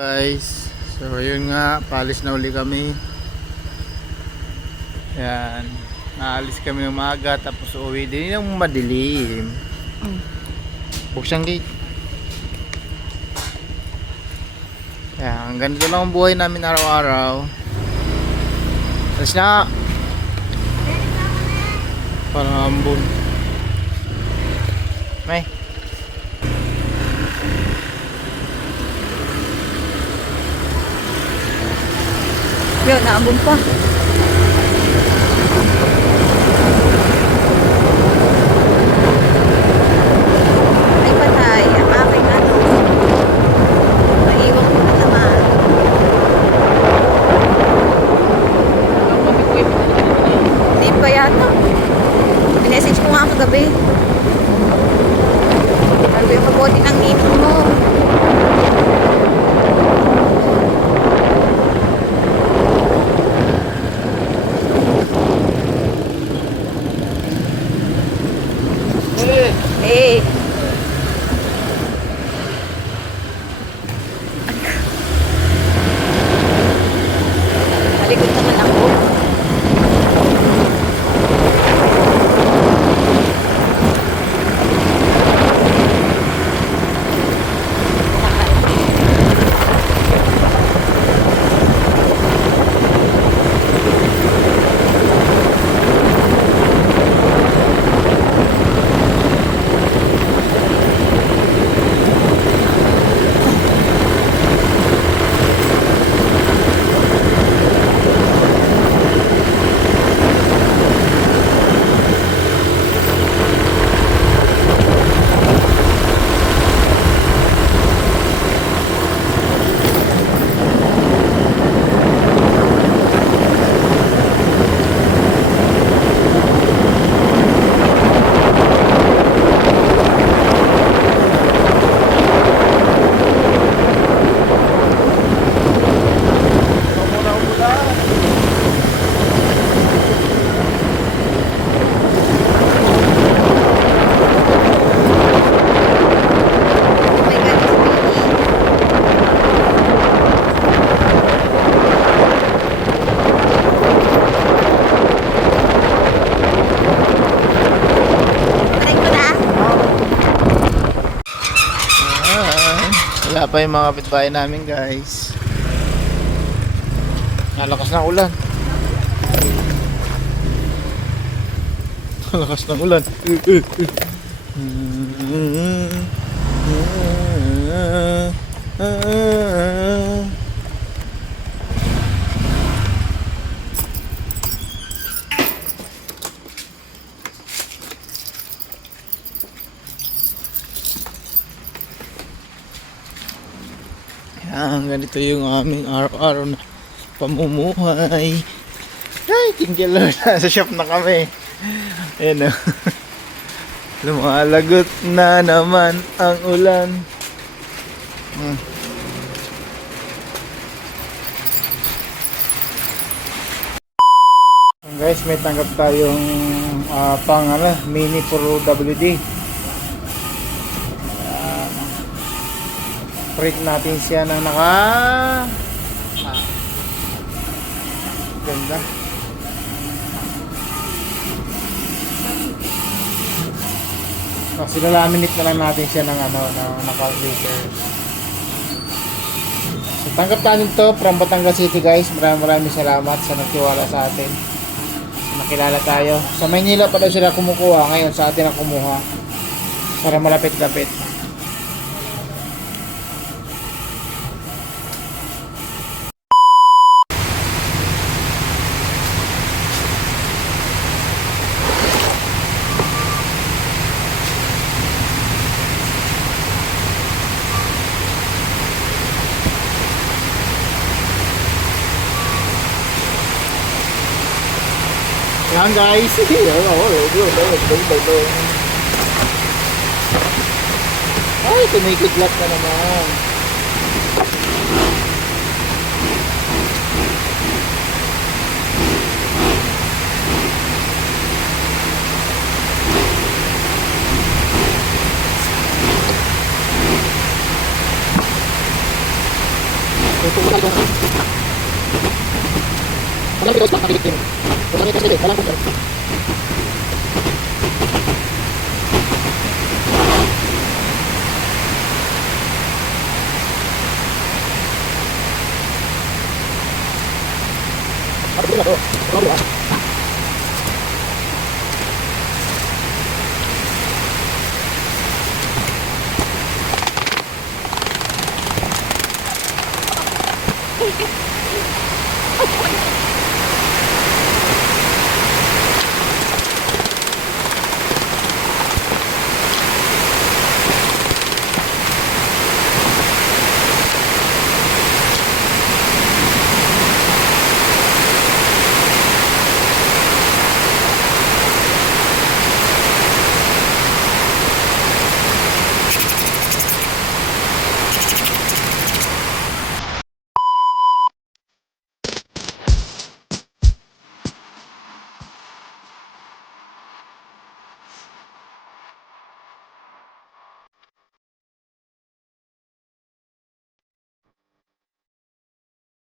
Guys, so yun nga, palis na uli kami. Yan. Naalis kami ng maaga tapos uwi din yung madilim. Buksan gate. Yan, ganito lang ang buhay namin araw-araw. Alis na! Parang ambon. May. Yun, naambon pa. Ang ano. Naiwan ko na naman. Hindi pa yata. Pa yung mga kapitbahay namin guys. Nalakas ng ulan. Nalakas ng ulan. Yan, ganito yung aming araw-araw na pamumuhay. Ay, thank you. Sa shop na kami. Ayan o. Lumalagot na naman ang ulan. Hmm. Guys, may tanggap tayong uh, pang ano, mini pro WD. Print natin siya ng naka ah, ganda. So silalaminate na lang natin siya ng ano ng naka so tanggap tayo nito from Batangas City guys. Maraming maraming salamat sa nagtiwala sa atin. Nakilala tayo. Sa Maynila pa daw sila kumukuha. Ngayon sa atin ang kumuha. Para malapit-lapit yan guys. Ay, kumikidlat na naman. Ito ko Hanggang dito usbak, nakikip din. Kung kami kasi walang kontrol. Apa itu? Apa itu? Oh, my God.